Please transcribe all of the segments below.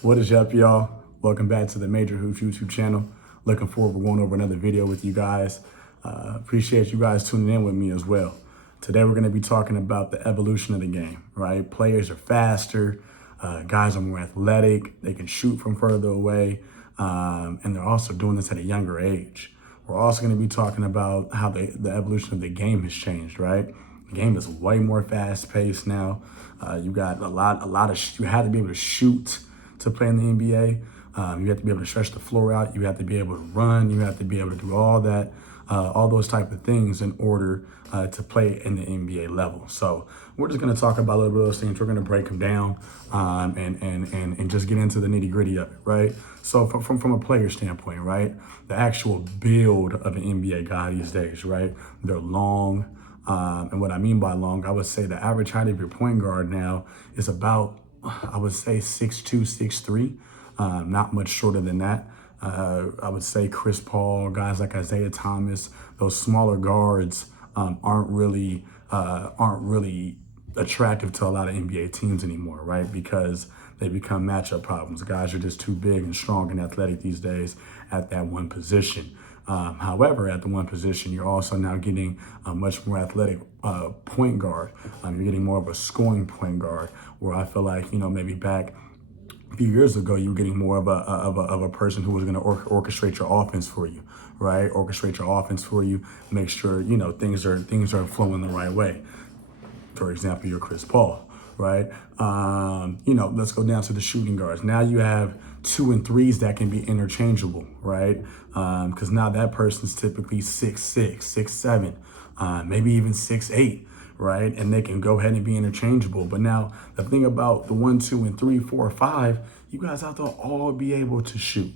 What is up, y'all? Welcome back to the Major Hoops YouTube channel. Looking forward to going over another video with you guys. Appreciate you guys tuning in with me as well. Today we're going to be talking about the evolution of the game, right? Players are faster, guys are more athletic, they can shoot from further away, and they're also doing this at a younger age. We're also going to be talking about how the evolution of the game has changed, right? The game is way more fast-paced now. You got you have to be able to shoot to play in the NBA. You have to be able to stretch the floor out. You have to be able to run. You have to be able to do all that, all those type of things in order to play in the NBA level. So we're just going to talk about a little bit of those things. We're going to break them down and just get into the nitty gritty of it, right? So from a player standpoint, right, the actual build of an NBA guy these days, right, they're long. And what I mean by long, I would say the average height of your point guard now is about, I would say 6'2", 6'3", not much shorter than that. I would say Chris Paul, guys like Isaiah Thomas, those smaller guards aren't really attractive to a lot of NBA teams anymore, right? Because they become matchup problems. Guys are just too big and strong and athletic these days at that one position. However, at the one position, you're also now getting a much more athletic point guard. You're getting more of a scoring point guard, where I feel like, maybe back a few years ago, you were getting more of a person who was going to orchestrate your offense for you, right? Orchestrate your offense for you, make sure, things are flowing the right way. For example, you're Chris Paul, right? Let's go down to the shooting guards. Now you have 2 and 3s that can be interchangeable, right? Because now that person's typically 6'6", 6'7", maybe even 6'8", right? And they can go ahead and be interchangeable. But now the thing about the 1, 2, and 3, 4, 5, you guys have to all be able to shoot.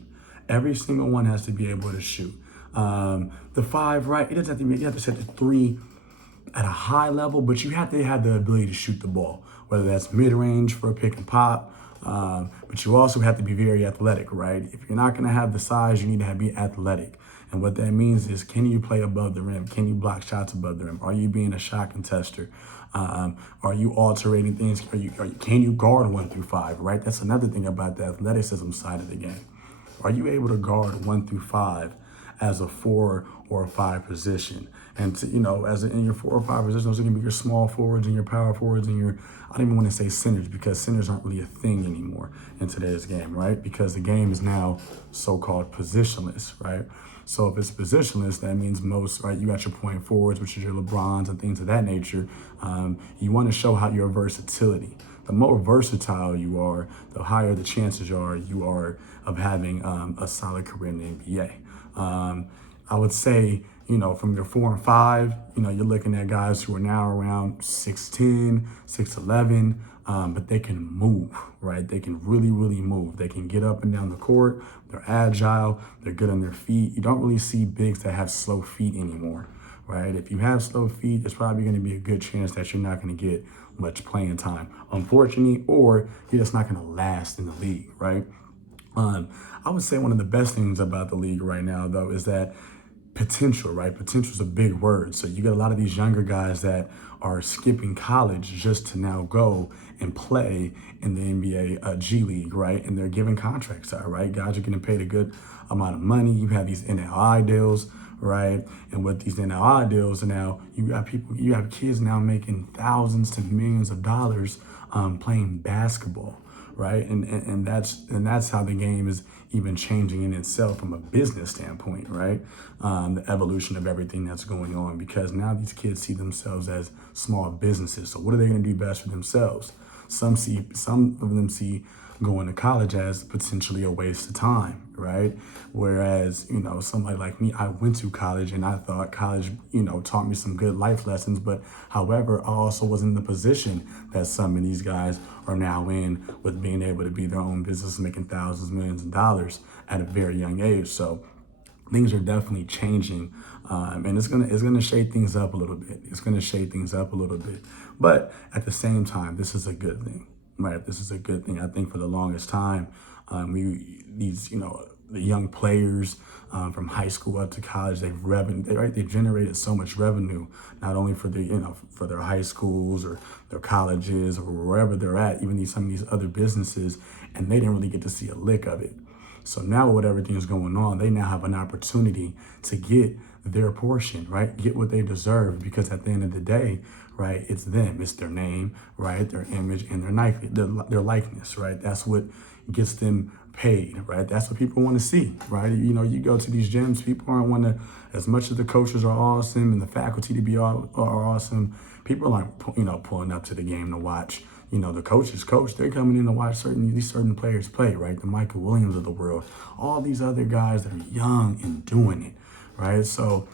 Every single one has to be able to shoot. The 5, right? It doesn't have to be, you have to set the 3 at a high level, but you have to have the ability to shoot the ball, whether that's mid-range for a pick and pop, but you also have to be very athletic, right? If you're not going to have the size, you need to be athletic. And what that means is, can you play above the rim? Can you block shots above the rim? Are you being a shot contester? Are you altering things? Can you guard 1 through 5, right? That's another thing about the athleticism side of the game. Are you able to guard 1 through 5 as a 4 or a 5 position? And in your 4 or 5 positions, those are going to be your small forwards and your power forwards and I don't even want to say centers, because centers aren't really a thing anymore in today's game, right? Because the game is now so-called positionless, right? So if it's positionless, that means right, you got your point forwards, which is your LeBrons and things of that nature. You want to show how your versatility. The more versatile you are, the higher the chances you are of having a solid career in the NBA. I would say, from your 4 and 5, you're looking at guys who are now around 6'10", 6'11", but they can move, right? They can really, really move. They can get up and down the court. They're agile. They're good on their feet. You don't really see bigs that have slow feet anymore, right? If you have slow feet, it's probably going to be a good chance that you're not going to get much playing time, unfortunately, or you're just not going to last in the league, right? I would say one of the best things about the league right now, though, is that potential, right? Potential is a big word. So you get a lot of these younger guys that are skipping college just to now go and play in the NBA G League, right? And they're giving contracts out, right? Guys are getting paid a good amount of money. You have these NLI deals, right? And with these NLI deals now, you have kids now making thousands to millions of dollars playing basketball, right? And that's how the game is even changing in itself from a business standpoint, right? The evolution of everything that's going on, because now these kids see themselves as small businesses. So what are they going to do best for themselves? Some of them see going to college as potentially a waste of time, right? Whereas, somebody like me, I went to college and I thought college, taught me some good life lessons. But however, I also was in the position that some of these guys are now in, with being able to be their own business, making thousands, millions of dollars at a very young age. So things are definitely changing, and it's gonna shake things up a little bit. It's gonna shake things up a little bit, but at the same time, this is a good thing, right? This is a good thing. I think for the longest time, the young players from high school up to college. They've generated so much revenue, not only for for their high schools or their colleges or wherever they're at, even some of these other businesses, and they didn't really get to see a lick of it. So now with everything that's going on, they now have an opportunity to get their portion, right? Get what they deserve, because at the end of the day, right, it's them, it's their name, right, their image and their likeness, right? That's what gets them paid, right? That's what people want to see, right? You go to these gyms, people aren't want to, as much as the coaches are awesome and the faculty to be are awesome, people aren't, pulling up to the game to watch. The coaches coach, they're coming in to watch these certain players play, right? The Michael Williams of the world, all these other guys that are young and doing it, right? So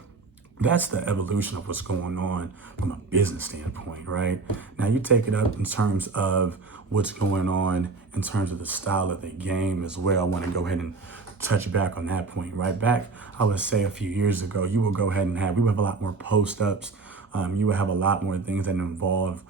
that's the evolution of what's going on from a business standpoint, right? Now you take it up in terms of what's going on in terms of the style of the game as well. I want to go ahead and touch back on that point, right? Back, I would say a few years ago, we would have a lot more post-ups. You would have a lot more things that involve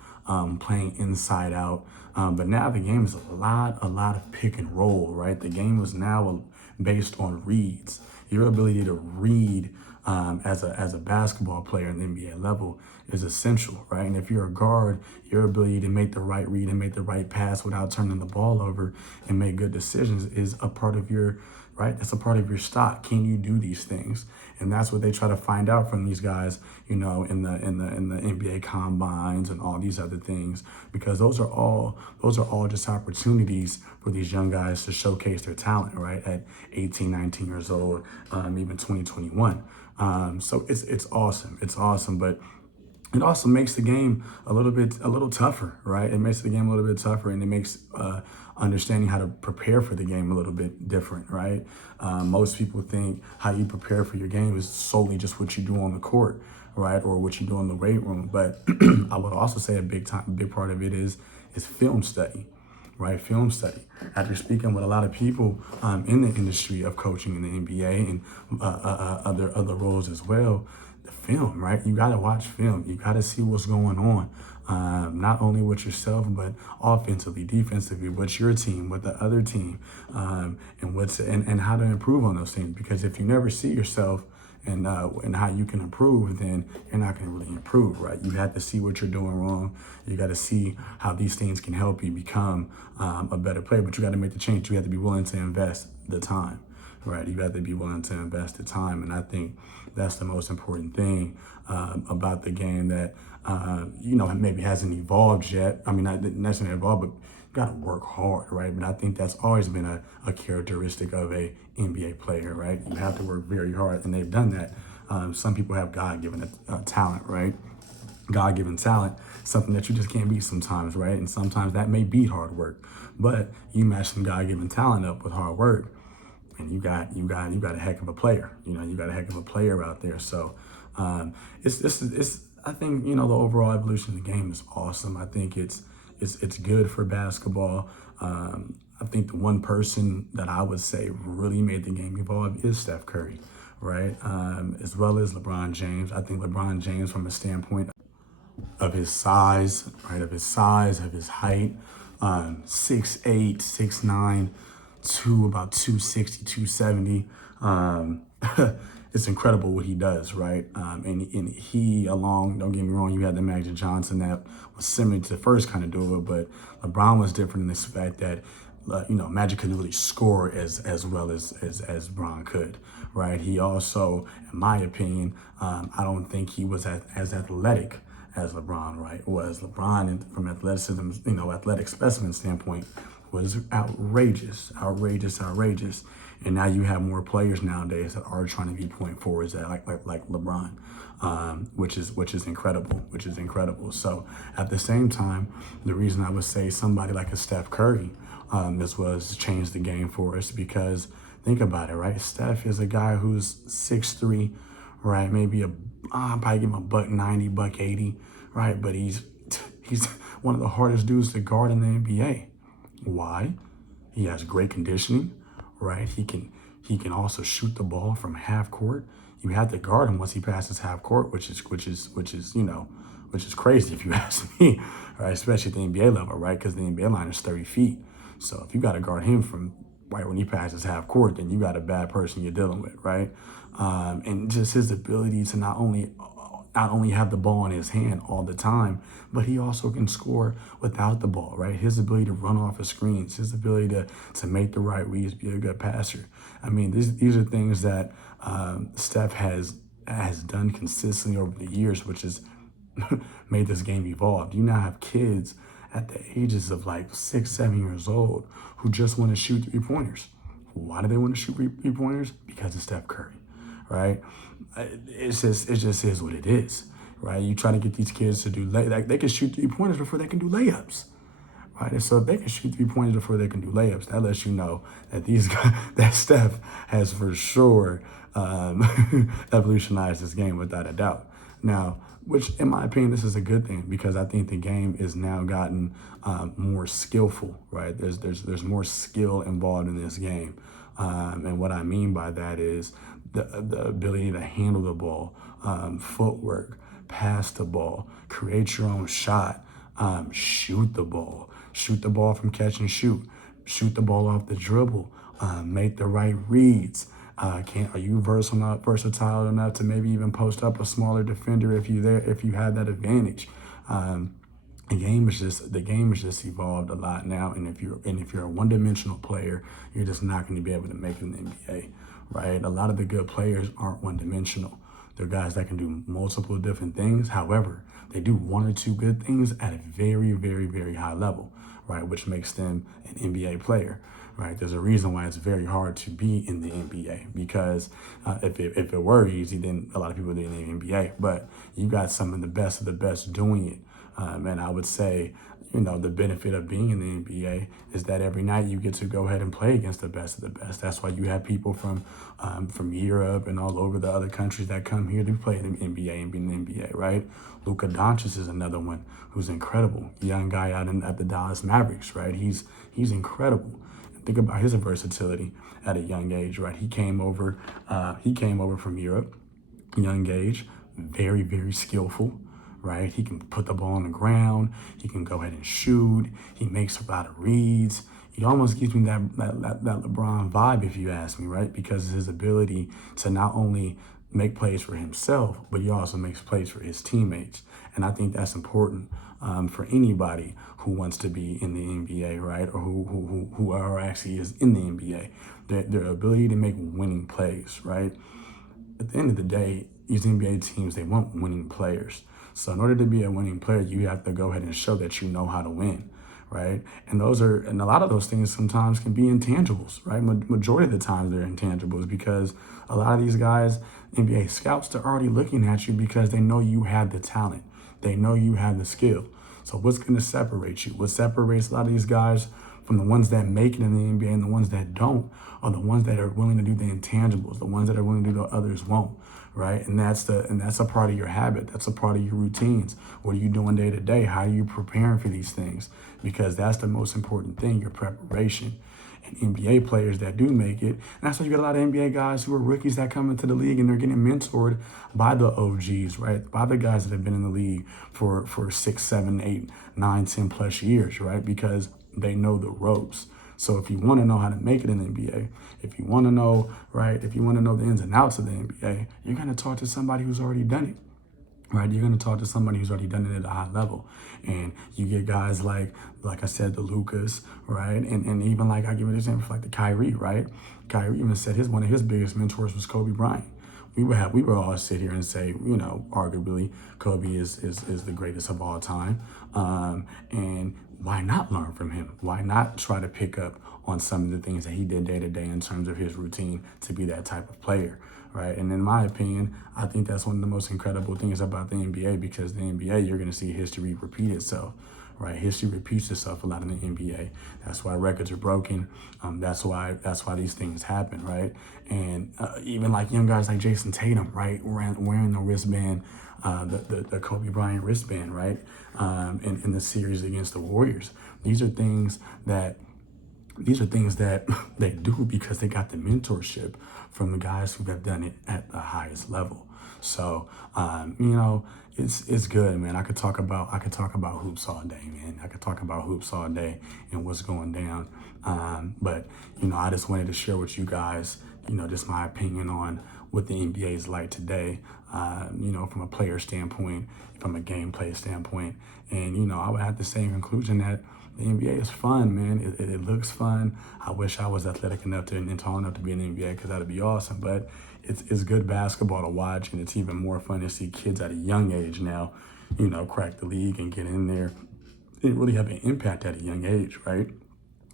playing inside out. But now the game is a lot of pick and roll, right? The game is now based on reads. Your ability to read as a basketball player in the NBA level is essential, right? And if you're a guard, your ability to make the right read and make the right pass without turning the ball over and make good decisions is a part of your, right? That's a part of your stock. Can you do these things? And that's what they try to find out from these guys, in the NBA combines and all these other things, because those are all just opportunities for these young guys to showcase their talent, right? At 18, 19 years old, even 20, 21. So it's awesome. It's awesome, but it also makes the game a little tougher, right? It makes the game a little bit tougher, and it makes understanding how to prepare for the game a little bit different, right? Most people think how you prepare for your game is solely just what you do on the court, right? Or what you do in the weight room. But I would also say a big part of it is film study, right? Film study. After speaking with a lot of people in the industry of coaching in the NBA and other roles as well, the film, right? You got to watch film. You got to see what's going on. Not only with yourself, but offensively, defensively, what's your team, with the other team, and how to improve on those things. Because if you never see yourself and how you can improve, then you're not going to really improve, right? You have to see what you're doing wrong. You got to see how these things can help you become a better player. But you got to make the change. You have to be willing to invest the time, right? You have to be willing to invest the time, and I think that's the most important thing about the game that maybe hasn't evolved yet. I mean, not necessarily evolved, but you got to work hard, right? But I think that's always been a characteristic of a NBA player, right? You have to work very hard, and they've done that. Some people have God-given talent, right? God-given talent, something that you just can't beat sometimes, right? And sometimes that may beat hard work, but you match some God-given talent up with hard work, and you got a heck of a player. You got a heck of a player out there. So it's I think the overall evolution of the game is awesome. I think it's good for basketball. I think the one person that I would say really made the game evolve is Steph Curry, right? As well as LeBron James. I think LeBron James, from a standpoint of his size, right? Of his height, 6'8", 6'9", about 260, 270. It's incredible what he does, right? And he, along, don't get me wrong, you had the Magic Johnson that was similar to the first kind of do it, but LeBron was different in this fact that, Magic couldn't really score as well as Bron could, right? He also, in my opinion, I don't think he was as athletic as LeBron, right? Was LeBron, from athleticism, athletic specimen standpoint, was outrageous. And now you have more players nowadays that are trying to be point forwards that like LeBron, which is incredible. So at the same time, the reason I would say somebody like a Steph Curry, this was changed the game for us, because think about it, right? Steph is a guy who's 6'3", right? Maybe probably give him a $190, $180, right? But he's one of the hardest dudes to guard in the NBA. Why? He has great conditioning, right? He can also shoot the ball from half court. You have to guard him once he passes half court, which is crazy if you ask me, right? Especially at the NBA level, right? Because the NBA line is 30 feet. So if you got to guard him from right when he passes half court, then you got a bad person you're dealing with, right? And just his ability to not only have the ball in his hand all the time, but he also can score without the ball, right? His ability to run off of screens, his ability to make the right reads, be a good passer. I mean, these are things that Steph has done consistently over the years, which has made this game evolve. You now have kids at the ages of like 6, 7 years old who just want to shoot 3-pointers. Why do they want to shoot 3-pointers? Because of Steph Curry, right? It just is what it is, right? You try to get these kids to do like they can shoot 3-pointers before they can do layups, right? And so if they can shoot 3-pointers before they can do layups, that lets you know that these guys, that Steph has for sure evolutionized this game without a doubt. Now, which in my opinion, this is a good thing because I think the game is now gotten more skillful, right? There's more skill involved in this game. And what I mean by that is the ability to handle the ball, footwork, pass the ball, create your own shot, shoot the ball from catch and shoot the ball off the dribble, make the right reads. Are you versatile enough to maybe even post up a smaller defender if you had that advantage? The game is just evolved a lot now, and if you're a one-dimensional player, you're just not going to be able to make it in the NBA, right? A lot of the good players aren't one-dimensional. They're guys that can do multiple different things. However, they do one or two good things at a very, very, very high level, right? Which makes them an NBA player, right? There's a reason why it's very hard to be in the NBA because if it were easy, then a lot of people would be in the NBA. But you got some of the best doing it. And I would say, the benefit of being in the NBA is that every night you get to go ahead and play against the best of the best. That's why you have people from Europe and all over the other countries that come here to play in the NBA and be in the NBA, right? Luka Doncic is another one who's incredible. Young guy out at the Dallas Mavericks, right? He's incredible. Think about his versatility at a young age, right? He came over from Europe, young age, very, very skillful, right? He can put the ball on the ground. He can go ahead and shoot. He makes a lot of reads. He almost gives me that LeBron vibe, if you ask me, right? Because of his ability to not only make plays for himself, but he also makes plays for his teammates. And I think that's important for anybody who wants to be in the NBA, right? Or who are actually is in the NBA. Their ability to make winning plays, right? At the end of the day, these NBA teams, they want winning players. So in order to be a winning player, you have to go ahead and show that you know how to win, right? And a lot of those things sometimes can be intangibles, right? Majority of the times they're intangibles because a lot of these guys, NBA scouts, they're already looking at you because they know you have the talent. They know you have the skill. So what's going to separate you? What separates a lot of these guys from the ones that make it in the NBA and the ones that don't are the ones that are willing to do the intangibles, the ones that are willing to do what others won't, right? And that's a part of your habit. That's a part of your routines. What are you doing day to day? How are you preparing for these things? Because that's the most important thing, your preparation. And NBA players that do make it, and that's why you get a lot of NBA guys who are rookies that come into the league and they're getting mentored by the OGs, right? By the guys that have been in the league for 6, 7, 8, 9, 10 plus years, right? Because they know the ropes. So if you want to know how to make it in the NBA, if you want to know, right, if you want to know the ins and outs of the NBA, you're going to talk to somebody who's already done it. Right, you're going to talk to somebody who's already done it at a high level, and you get guys like I said, the Lucas, right, and even like I give an example for like the Kyrie, right. Kyrie even said one of his biggest mentors was Kobe Bryant. We would all sit here and say, arguably Kobe is the greatest of all time, and why not learn from him? Why not try to pick up on some of the things that he did day to day in terms of his routine to be that type of player? Right. And in my opinion, I think that's one of the most incredible things about the NBA, because the NBA, you're going to see history repeat itself. Right. History repeats itself a lot in the NBA. That's why records are broken. That's why these things happen. Right. And even like young guys like Jason Tatum, right, wearing the wristband, the Kobe Bryant wristband, right, in the series against the Warriors. These are things that these are things that they do because they got the mentorship from the guys who have done it at the highest level. So, it's good, man. I could talk about hoops all day, man. I could talk about hoops all day and what's going down. But I just wanted to share with you guys, just my opinion on what the NBA is like today. From a player standpoint, from a gameplay standpoint, and I would have the same conclusion that the NBA is fun, man. It looks fun. I wish I was athletic enough and tall enough to be in the NBA because that'd be awesome. But it's good basketball to watch, and it's even more fun to see kids at a young age now, crack the league and get in there and really have an impact at a young age, right?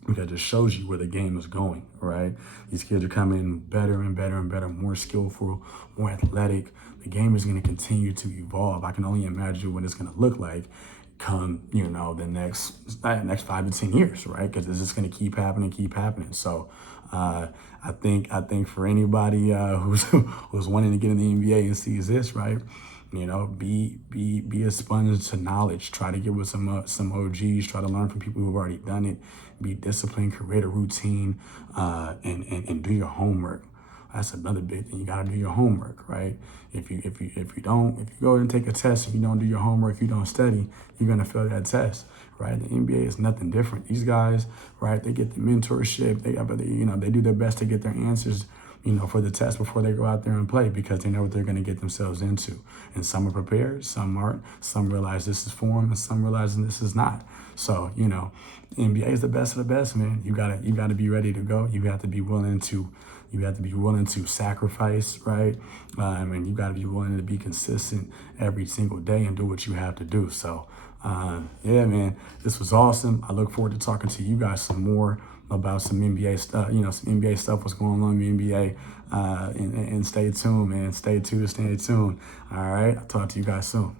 Because it shows you where the game is going, right? These kids are coming better and better and better, more skillful, more athletic. The game is going to continue to evolve. I can only imagine what it's going to look like come, the next 5 to 10 years, right? Because it's just going to keep happening. So I think for anybody who's wanting to get in the NBA and sees this, right? Be a sponge to knowledge. Try to get with some OGs. Try to learn from people who've already done it. Be disciplined. Create a routine, and do your homework. That's another big thing. You got to do your homework, right? If you go and take a test, if you don't do your homework, you don't study, you're gonna fail that test, right? The NBA is nothing different. These guys, right? They get the mentorship. They do their best to get their answers, for the test before they go out there and play because they know what they're going to get themselves into. And some are prepared, some aren't. Some realize this is for them, and some realize this is not. So, the NBA is the best of the best, man. You gotta be ready to go. You have to be willing to sacrifice, right? And you got to be willing to be consistent every single day and do what you have to do. So, yeah, man, this was awesome. I look forward to talking to you guys some more about some NBA stuff, some NBA stuff, what's going on in the NBA. And stay tuned, man. Stay tuned. All right. I'll talk to you guys soon.